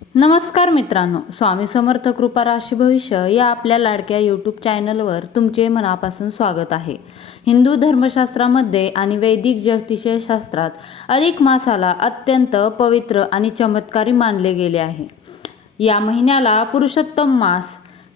नमस्कार मित्रांनो, स्वामी समर्थ कृपा राशी भविष्य या आपल्या लाडक्या यूट्यूब चॅनलवर तुमचे मनापासून स्वागत आहे. हिंदू धर्मशास्त्रामध्ये आणि वैदिक ज्योतिषीय शास्त्रात अधिक मासाला अत्यंत पवित्र आणि चमत्कारी मानले गेले आहे. या महिन्याला पुरुषोत्तम मास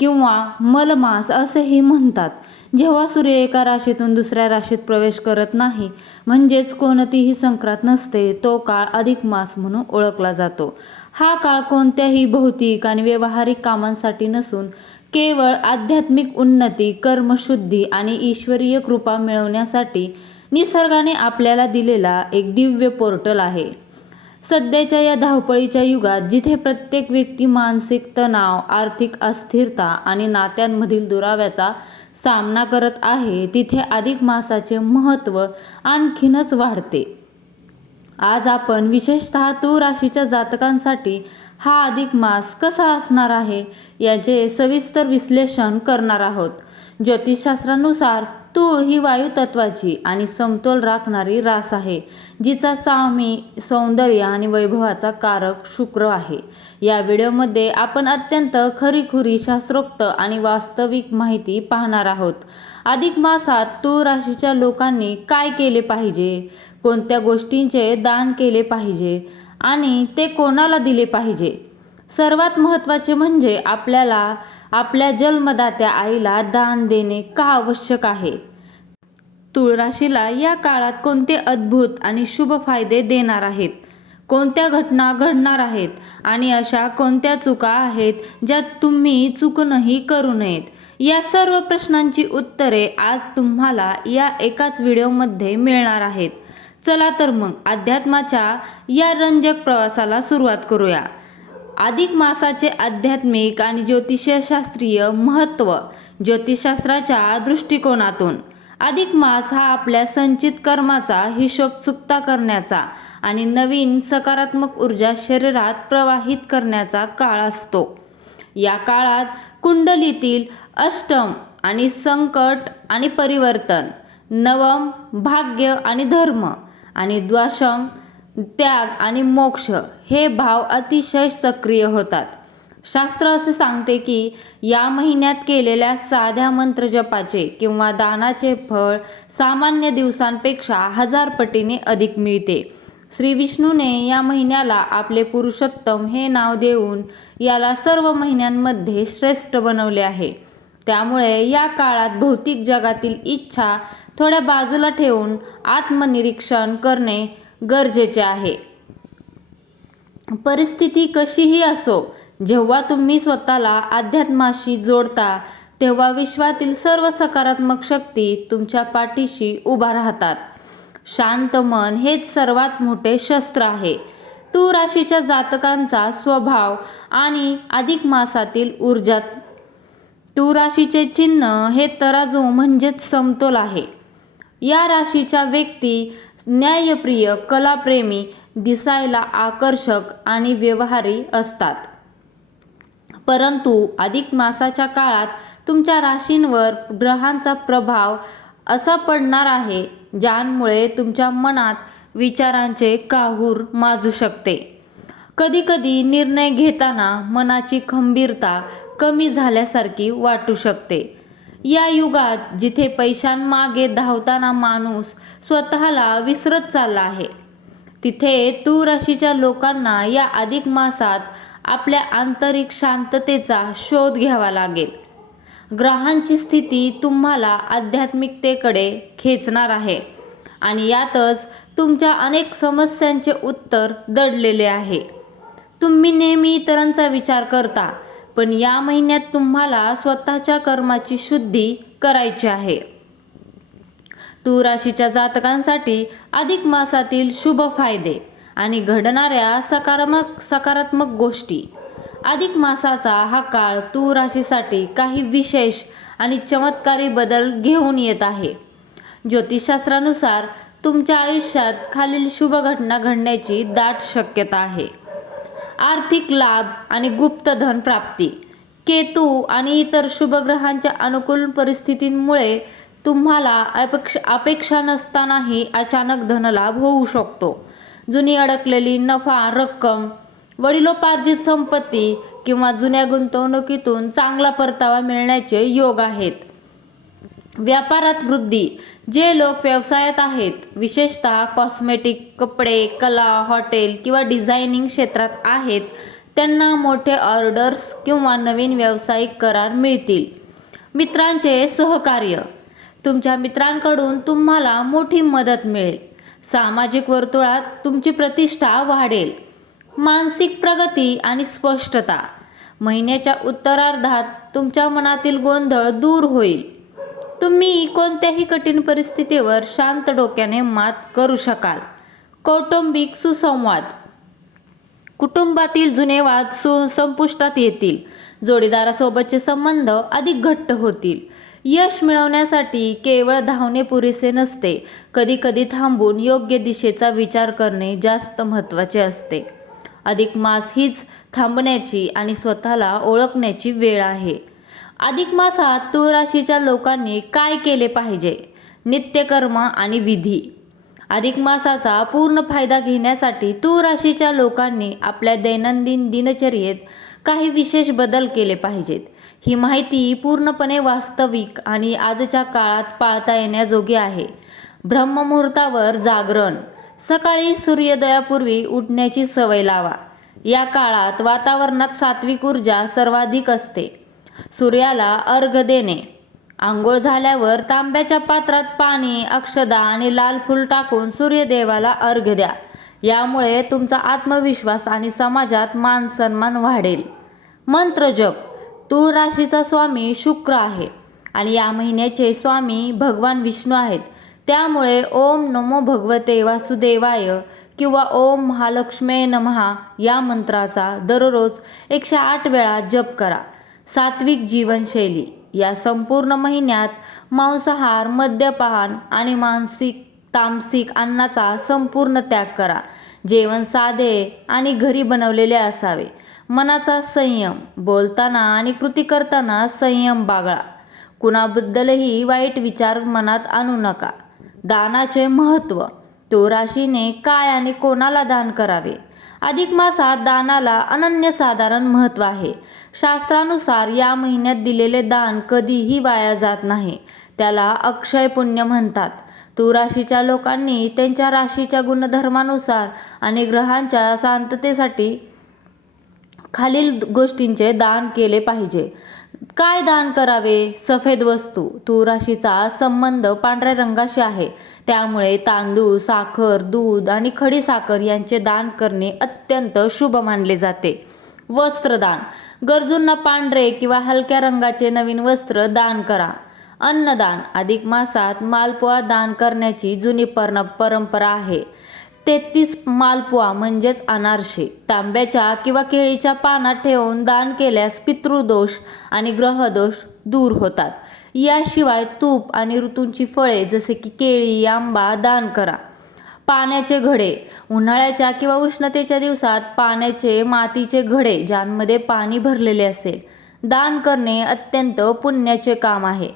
किंवा मलमास असेही म्हणतात. जेव्हा सूर्य एका राशीतून दुसऱ्या राशीत प्रवेश करत नाही, म्हणजेच कोणतीही संक्रांत नसते, तो काळ अधिक मास म्हणून ओळखला जातो. हा काळ कोणत्याही भौतिक आणि व्यावहारिक कामांसाठी नसून केवळ आध्यात्मिक उन्नती, कर्मशुद्धी आणि ईश्वरीय कृपा मिळवण्यासाठी निसर्गाने आपल्याला दिलेला एक दिव्य पोर्टल आहे. सध्याच्या या धावपळीच्या युगात जिथे प्रत्येक व्यक्ती मानसिक तणाव, आर्थिक अस्थिरता आणि नात्यांमधील दुराव्याचा सामना करत आहे, तिथे अधिक मासाचे महत्त्व आणखीनच वाढते. आज आपण विशेषतः तूळ राशीच्या जातकांसाठी हा अधिक मास कसा असणार आहे याचे सविस्तर विश्लेषण करणार आहोत. ज्योतिषशास्त्रानुसार तूळ ही वायू तत्वाची आणि समतोल राखणारी रास आहे, जिचा स्वामी सौंदर्य आणि वैभवाचा कारक शुक्र आहे. या व्हिडिओमध्ये आपण अत्यंत खरीखुरी शास्त्रोक्त आणि वास्तविक माहिती पाहणार आहोत. अधिक मासात तूळ राशीच्या लोकांनी काय केले पाहिजे, कोणत्या गोष्टींचे दान केले पाहिजे आणि ते कोणाला दिले पाहिजे. सर्वात महत्त्वाचे म्हणजे आपल्याला आपल्या जन्मदात्या आईला दान देणे का आवश्यक आहे. तूळ राशीला या काळात कोणते अद्भुत आणि शुभ फायदे देणार आहेत, कोणत्या घटना घडणार आहेत आणि अशा कोणत्या चुका आहेत ज्या तुम्ही चुकूनही करू नयेत. या सर्व प्रश्नांची उत्तरे आज तुम्हाला या एकाच व्हिडिओमध्ये मिळणार आहेत. चला तर मग अध्यात्माच्या या रंजक प्रवासाला सुरुवात करूया. अधिक मासाचे आध्यात्मिक आणि ज्योतिषशास्त्रीय महत्त्व. ज्योतिषशास्त्राच्या दृष्टिकोनातून अधिक मास हा आपल्या संचित कर्माचा हिशोब चुकता करण्याचा आणि नवीन सकारात्मक ऊर्जा शरीरात प्रवाहित करण्याचा काळ असतो. या काळात कुंडलीतील अष्टम आणि संकट आणि परिवर्तन, नवम भाग्य आणि धर्म आणि द्वादशम त्याग आणि मोक्ष हे भाव अतिशय सक्रिय होतात. शास्त्र असे सांगते की या महिन्यात केलेल्या साध्या मंत्र जपाचे किंवा दानाचे फळ सामान्य दिवसांपेक्षा 1000 पटीने अधिक मिळते. श्री विष्णूने या महिन्याला आपले पुरुषोत्तम हे नाव देऊन याला सर्व महिन्यांमध्ये श्रेष्ठ बनवले आहे. त्यामुळे या काळात भौतिक जगातील इच्छा थोड्या बाजूला ठेवून आत्मनिरीक्षण करणे गरजेचे आहे. परिस्थिती कशीही असो, जेव्हा तुम्ही स्वतःला अध्यात्माशी जोडता, तेव्हा विश्वातील सर्व सकारात्मक शक्ती तुमच्या पाठीशी उभा राहतात. शांत मन हेच सर्वात मोठे शस्त्र आहे. तूळ राशीच्या जातकांचा स्वभाव आणि अधिक मासातील ऊर्जा. तूळ राशीचे चिन्ह हे तराजू म्हणजेच समतोल आहे. या राशीच्या व्यक्ती न्यायप्रिय, कलाप्रेमी, दिसायला आकर्षक आणि व्यवहारी असतात. परंतु अधिक मासाच्या काळात तुमच्या राशींवर ग्रहांचा प्रभाव असा पडणार आहे ज्यामुळे तुमच्या मनात विचारांचे काहूर माजू शकते. कधीकधी निर्णय घेताना मनाची खंबीरता कमी झाल्यासारखी वाटू शकते. या युगात जिथे पैशांमागे धावताना माणूस स्वतःला विसरत चालला आहे, तिथे तूळ राशीच्या लोकांना या अधिक मासात आपल्या आंतरिक शांततेचा शोध घ्यावा लागेल. ग्रहांची स्थिती तुम्हाला आध्यात्मिकतेकडे खेचणार आहे आणि यातच तुमच्या अनेक समस्यांचे उत्तर दडलेले आहे. तुम्ही नेहमी इतरांचा विचार करता, पण या महिन्यात तुम्हाला स्वतःच्या कर्माची शुद्धी करायची आहे. तूळ राशीच्या जातकांसाठी अधिक मासातील शुभ फायदे आणि घडणाऱ्या सकारात्मक गोष्टी. अधिक मासाचा हा काळ तूळ राशीसाठी काही विशेष आणि चमत्कारी बदल घेऊन येत आहे. ज्योतिषशास्त्रानुसार तुमच्या आयुष्यात खालील शुभ घटना घडण्याची दाट शक्यता आहे. आर्थिक लाभ आणि गुप्तधन प्राप्ती. केतू आणि इतर शुभ ग्रहांच्या अनुकूल परिस्थितींमुळे तुम्हाला अपेक्षा नसतानाही अचानक धनलाभ होऊ शकतो. जुनी अडकलेली नफा रक्कम वडिलोपार्जित संपत्ती किंवा जुन्या गुंतवणुकीतून चांगला परतावा मिळण्याचे योग आहेत. व्यापारात वृद्धी. जे लोक व्यवसायात आहेत, विशेषतः कॉस्मेटिक, कपडे, कला, हॉटेल किंवा डिझायनिंग क्षेत्रात आहेत, त्यांना मोठे ऑर्डर्स किंवा नवीन व्यावसायिक करार मिळतील. मित्रांचे सहकार्य. तुमच्या मित्रांकडून तुम्हाला मोठी मदत मिळेल. सामाजिक वर्तुळात तुमची प्रतिष्ठा वाढेल. मानसिक प्रगती आणि स्पष्टता. महिन्याच्या उत्तरार्धात तुमच्या मनातील गोंधळ दूर होईल. तुम्ही कोणत्याही कठीण परिस्थितीवर शांत डोक्याने मात करू शकाल. कौटुंबिक सुसंवाद. कुटुंबातील जुने वाद संपुष्टात येतील. जोडीदारासोबतचे संबंध अधिक घट्ट होतील. यश मिळवण्यासाठी केवळ धावणे पुरेसे नसते. कधीकधी थांबून योग्य दिशेचा विचार करणे जास्त महत्त्वाचे असते. अधिक मास हीच थांबण्याची आणि स्वतःला ओळखण्याची वेळ आहे. अधिक मासात तूळ राशीच्या लोकांनी काय केले पाहिजे? नित्यकर्म आणि विधी. अधिक मासाचा पूर्ण फायदा घेण्यासाठी तूळ राशीच्या लोकांनी आपल्या दैनंदिन दिनचर्येत काही विशेष बदल केले पाहिजेत. ही माहिती पूर्णपणे वास्तविक आणि आजच्या काळात पाळता येण्याजोगी आहे. ब्रह्ममुहूर्तावर जागरण. सकाळी सूर्योदयापूर्वी उठण्याची सवय लावा. या काळात वातावरणात सात्विक ऊर्जा सर्वाधिक असते. सूर्याला अर्घ्य देणे. आंघोळ झाल्यावर तांब्याच्या पात्रात पाणी, अक्षदा आणि लाल फूल टाकून सूर्यदेवाला अर्घ्य द्या. यामुळे तुमचा आत्मविश्वास आणि समाजात मान सन्मान वाढेल. मंत्र जप. तूळ राशीचा स्वामी शुक्र आहे आणि या महिन्याचे स्वामी भगवान विष्णू आहेत. त्यामुळे ओम नमो भगवते वासुदेवाय किंवा ओम महालक्ष्मी नमः या मंत्राचा दररोज 108 वेळा जप करा. सात्विक जीवनशैली. या संपूर्ण महिन्यात मांसाहार, मद्यपान आणि तामसिक अन्नाचा संपूर्ण त्याग करा. जेवण साधे आणि घरी बनवलेले असावे. मनाचा संयम. बोलताना आणि कृती करताना संयम बाळगा. कुणाबद्दलही वाईट विचार मनात आणू नका. दानाचे महत्त्व. तूळ राशीने काय आणि कोणाला दान करावे? अधिक मासात दानाला अनन्यसाधारण महत्त्व आहे. शास्त्रानुसार या महिन्यात दिलेले दान कधीही वाया जात नाही. त्याला अक्षय पुण्य म्हणतात. तूळ राशीच्या लोकांनी त्यांच्या राशीच्या गुणधर्मानुसार आणि ग्रहांच्या शांततेसाठी खालील गोष्टींचे दान केले पाहिजे. काय दान करावे? सफेद वस्तू. तूळ राशीचा संबंध पांढऱ्या रंगाशी आहे. त्यामुळे तांदूळ, साखर, दूध आणि खडी साखर यांचे दान करणे अत्यंत शुभ मानले जाते. वस्त्रदान. गरजूंना पांढरे किंवा हलक्या रंगाचे नवीन वस्त्र दान करा. अन्नदान. अधिक मासात मालपुआ दान करण्याची जुनी परंपरा आहे. 33 मालपुआ म्हणजेच अनारसे तांब्याच्या किंवा केळीच्या पानात ठेवून दान केल्यास पितृदोष आणि ग्रहदोष दूर होतात. याशिवाय तूप आणि ऋतूंची फळे जसे की केळी, आंबा दान करा. पाण्याचे घडे. उन्हाळ्याच्या किंवा उष्णतेच्या दिवसात पाण्याचे मातीचे घडे ज्यांमध्ये पाणी भरलेले असेल दान करणे अत्यंत पुण्याचे काम आहे.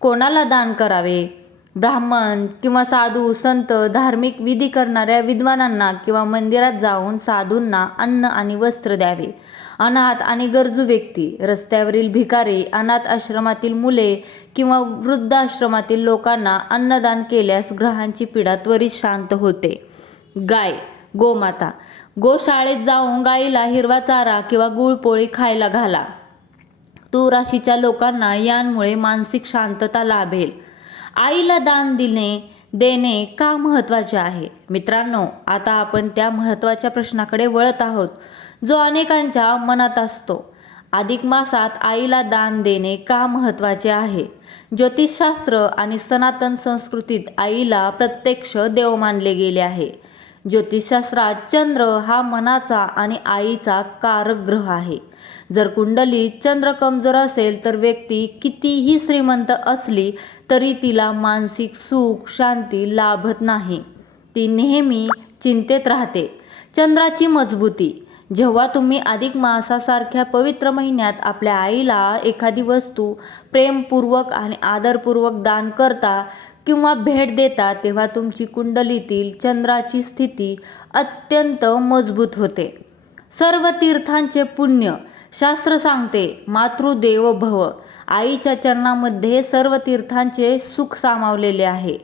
कोणाला दान करावे? ब्राह्मण किंवा साधू, संत, धार्मिक विधी करणाऱ्या विद्वानांना किंवा मंदिरात जाऊन साधूंना अन्न आणि वस्त्र द्यावे. अनाथ आणि गरजू व्यक्ती. रस्त्यावरील भिकारी, अनाथ आश्रमातील मुले किंवा वृद्धाश्रमातील लोकांना अन्नदान केल्यास ग्रहांची पीडा त्वरित शांत होते. गाय, गोमाता. गोशाळेत जाऊन गाईला हिरवा चारा किंवा गुळपोळी खायला घाला. तूळ राशीच्या लोकांना यांमुळे मानसिक शांतता लाभेल. आईला दान देणे का महत्त्वाचे आहे? मित्रांनो, आता आपण त्या महत्त्वाच्या प्रश्नाकडे वळत आहोत जो अनेकांच्या मनात असतो. अधिक मासात आईला दान देणे का महत्त्वाचे आहे? ज्योतिषशास्त्र आणि सनातन संस्कृतीत आईला प्रत्यक्ष देव मानले गेले आहे. ज्योतिषशास्त्रात चंद्र हा मनाचा आणि आईचा कारक ग्रह आहे. जर कुंडलीत चंद्र कमजोर असेल तर व्यक्ती कितीही श्रीमंत असली तरी तिला मानसिक सुख, शांती लाभत नाही. ती नेहमी चिंतेत राहते. चंद्राची मजबूती. जेव्हा तुम्ही अधिक मासासारख्या पवित्र महिन्यात आपल्या आईला एखादी वस्तू प्रेमपूर्वक आणि आदरपूर्वक दान करता किंवा भेट देता तेव्हा तुमची कुंडलीतील चंद्राची स्थिती अत्यंत मजबूत होते. सर्व तीर्थांचे पुण्य. शास्त्र सांगते मातृदेवो भव. आईच्या चरणामध्ये सर्व तीर्थांचे सुख सामावलेले आहे.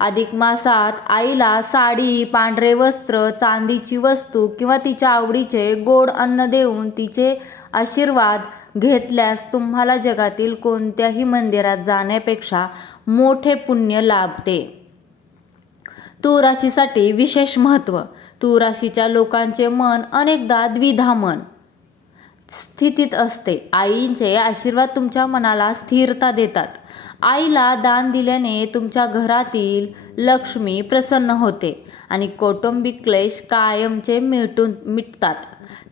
अधिक मासात आईला साडी, पांढरे वस्त्र, चांदीची वस्तू किंवा तिच्या आवडीचे गोड अन्न देऊन तिचे आशीर्वाद घेतल्यास तुम्हाला जगातील कोणत्याही मंदिरात जाण्यापेक्षा मोठे पुण्य लाभते. तूळ राशीसाठी विशेष महत्त्व. तूळ राशीच्या लोकांचे मन अनेकदा द्विधा मन स्थितीत असते. आईचे आशीर्वाद तुमच्या मनाला स्थिरता देतात. आईला दान दिल्याने तुमच्या घरातील लक्ष्मी प्रसन्न होते आणि कौटुंबिक क्लेश कायमचे मिटतात.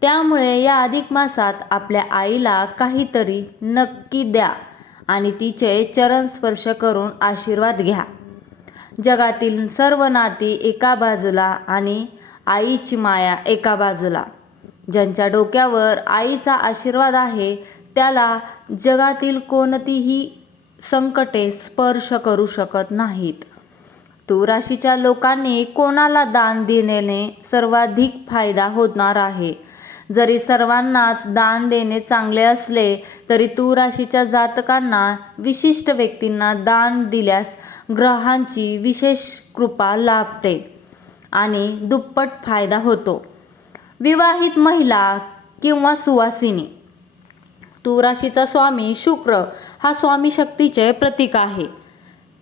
त्यामुळे या अधिक मासात आपल्या आईला काहीतरी नक्की द्या आणि तिचे चरण स्पर्श करून आशीर्वाद घ्या. जगातील सर्व नाती एका बाजूला आणि आईची माया एका बाजूला. ज्यांच्या डोक्यावर आईचा आशीर्वाद आहे त्याला जगातील कोणतीही संकटे स्पर्श करू शकत नाहीत. तूळ राशीच्या लोकांनी कोणाला दान देण्याने सर्वाधिक फायदा होणार आहे. जरी सर्वांनाच दान देणे चांगले असले तरी तूळ राशीच्या जातकांना विशिष्ट व्यक्तींना दान दिल्यास ग्रहांची विशेष कृपा लाभते आणि दुप्पट फायदा होतो. विवाहित महिला किंवा सुवासिनी. तूळ राशीचा स्वामी शुक्र हा स्वामी शक्तीचे प्रतीक आहे.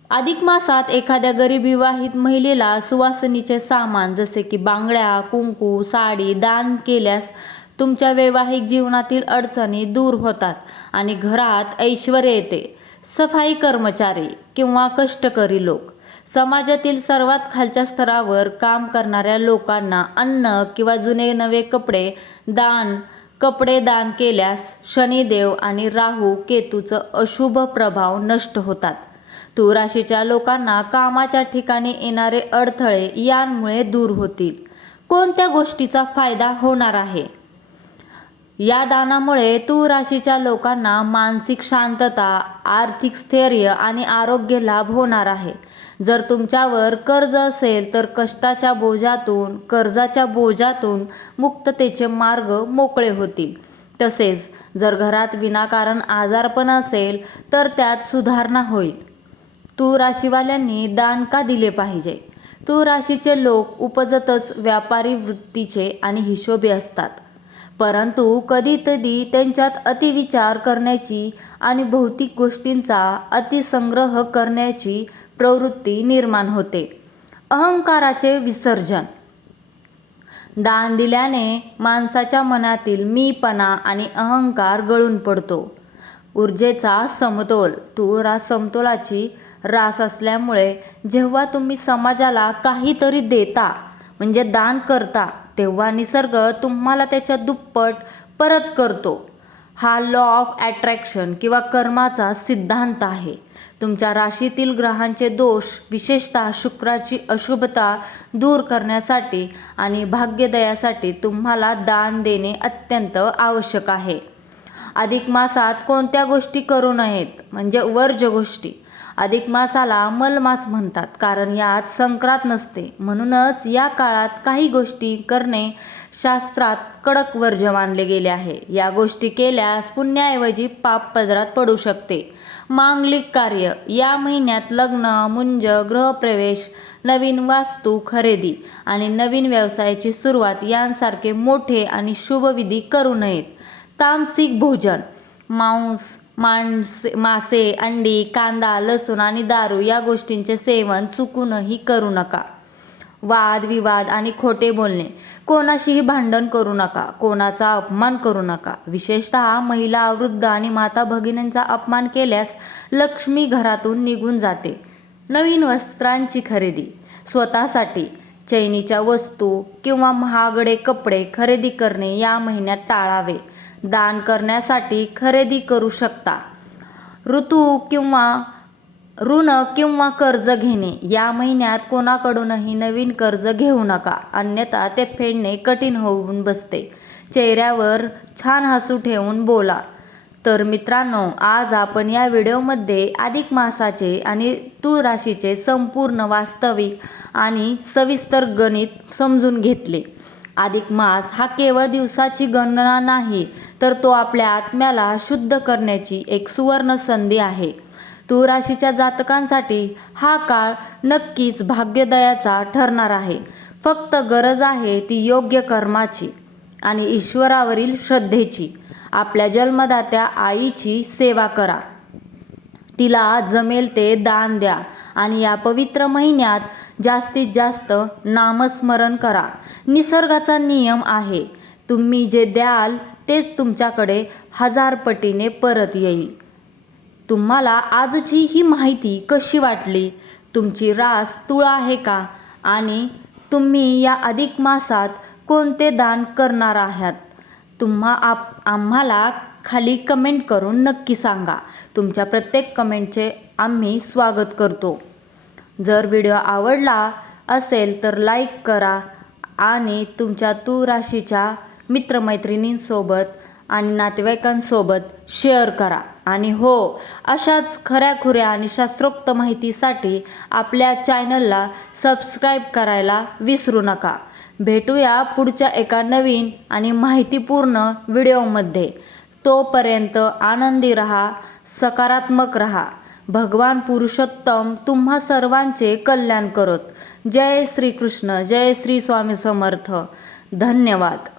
अधिक मासात एखाद्या गरीब विवाहित महिलेला सुवासिनीचे सामान जसे की बांगड्या, कुंकू, साडी दान केल्यास तुमच्या वैवाहिक जीवनातील अडचणी दूर होतात आणि घरात ऐश्वर्य येते. सफाई कर्मचारी किंवा कष्टकरी लोक. समाजातील सर्वात खालच्या स्तरावर काम करणाऱ्या लोकांना अन्न किंवा जुने नवे कपडे दान केल्यास शनिदेव आणि राहू केतूचं अशुभ प्रभाव नष्ट होतात. तूळ राशीच्या लोकांना कामाच्या ठिकाणी येणारे अडथळे यांमुळे दूर होतील. कोणत्या गोष्टीचा फायदा होणार आहे? या दानामुळे तूळ राशीच्या लोकांना मानसिक शांतता, आर्थिक स्थैर्य आणि आरोग्य लाभ होणार आहे. जर तुमच्यावर कर्ज असेल तर कर्जाच्या बोजातून मुक्ततेचे मार्ग मोकळे होतील. तसेच जर घरात विनाकारण आजारपण असेल तर त्यात सुधारणा होईल. तूळ राशीवाल्यांनी दान का दिले पाहिजे? तूळ राशीचे लोक उपजतच व्यापारी वृत्तीचे आणि हिशोबी असतात. परंतु कधीकधी त्यांच्यात अतिविचार करण्याची आणि भौतिक गोष्टींचा अतिसंग्रह करण्याची प्रवृत्ती निर्माण होते. अहंकाराचे विसर्जन. दान दिल्याने माणसाच्या मनातील मीपणा आणि अहंकार गळून पडतो. ऊर्जेचा समतोल. तूळ समतोलाची रास असल्यामुळे जेव्हा तुम्ही समाजाला काहीतरी देता म्हणजे दान करता तेव्हा निसर्ग तुम्हाला त्याच्या दुप्पट परत करतो. हा लॉ ऑफ अट्रॅक्शन किंवा कर्माचा सिद्धांत आहे. तुमच्या राशीतील ग्रहांचे दोष विशेषतः शुक्राची अशुभता दूर करण्यासाठी आणि भाग्योदयासाठी तुम्हाला दान देणे अत्यंत आवश्यक आहे. अधिक मासात कोणत्या गोष्टी करू नयेत म्हणजे वर्ज्य गोष्टी. अधिक मासाला मलमास म्हणतात कारण यात संक्रांत नसते. म्हणूनच या काळात काही गोष्टी करणे शास्त्रात कडक वर्ज्य मानले गेले आहे. या गोष्टी केल्यास पुण्याऐवजी पाप पदरात पडू शकते. मांगलिक कार्य. या महिन्यात लग्न, मुंज, गृहप्रवेश, नवीन वास्तू खरेदी आणि नवीन व्यवसायाची सुरुवात यांसारखे मोठे आणि शुभ विधी करू नयेत. तामसिक भोजन. मासे, अंडी, कांदा, लसूण आणि दारू या गोष्टींचे सेवन चुकूनही करू नका. वाद विवाद आणि खोटे बोलणे. कोणाशीही भांडण करू नका. कोणाचा अपमान करू नका. विशेषतः महिला, वृद्ध आणि माता भगिनींचा अपमान केल्यास लक्ष्मी घरातून निघून जाते. नवीन वस्त्रांची खरेदी. स्वतःसाठी चैनीच्या वस्तू किंवा महागडे कपडे खरेदी करणे या महिन्यात टाळावे. दान करण्यासाठी खरेदी करू शकता. ऋण किंवा कर्ज घेणे. या महिन्यात कोणाकडूनही नवीन कर्ज घेऊ नका अन्यथा ते फेडणे कठीण होऊन बसते. चेहऱ्यावर छान हसू ठेवून बोला. तर मित्रांनो, आज आपण या व्हिडिओमध्ये अधिक मासाचे आणि तूळ राशीचे संपूर्ण वास्तविक आणि सविस्तर गणित समजून घेतले. अधिक मास हा केवळ दिवसाची गणना नाही, तर तो आपल्या आत्म्याला शुद्ध करण्याची एक सुवर्ण संधी आहे. तूळ राशीच्या जातकांसाठी हा काळ नक्कीच भाग्योदयाचा ठरणार आहे. फक्त गरज आहे ती योग्य कर्माची आणि ईश्वरावरील श्रद्धेची. आपल्या जन्मदात्या आईची सेवा करा, तिला जमेल ते दान द्या आणि या पवित्र महिन्यात जास्तीत जास्त नामस्मरण करा. निसर्गाचा नियम आहे, तुम्ही जे द्याल तेच तुमच्याकडे 1000 पटीने परत येईल. तुम्हाला आजची ही माहिती कशी वाटली? तुमची रास तूळ आहे का? आणि तुम्ही या अधिक मासात कोणते दान करणार आहात? आम्हाला खाली कमेंट करून नक्की सांगा. तुमच्या प्रत्येक कमेंटचे आम्ही स्वागत करतो. जर व्हिडिओ आवडला असेल तर लाईक करा आणि तुमच्या तूळ राशीच्या मित्रमैत्रिणींसोबत आणि नातेवाईकांसोबत शेअर करा. आणि हो, अशाच खऱ्याखुऱ्या आणि शास्त्रोक्त माहितीसाठी आपल्या चॅनलला सबस्क्राईब करायला विसरू नका. भेटूया पुढच्या एका नवीन आणि माहितीपूर्ण व्हिडिओमध्ये. तोपर्यंत आनंदी रहा, सकारात्मक रहा. भगवान पुरुषोत्तम तुम्हा सर्वांचे कल्याण करोत. जय श्री कृष्ण, जय श्री स्वामी समर्थ. धन्यवाद.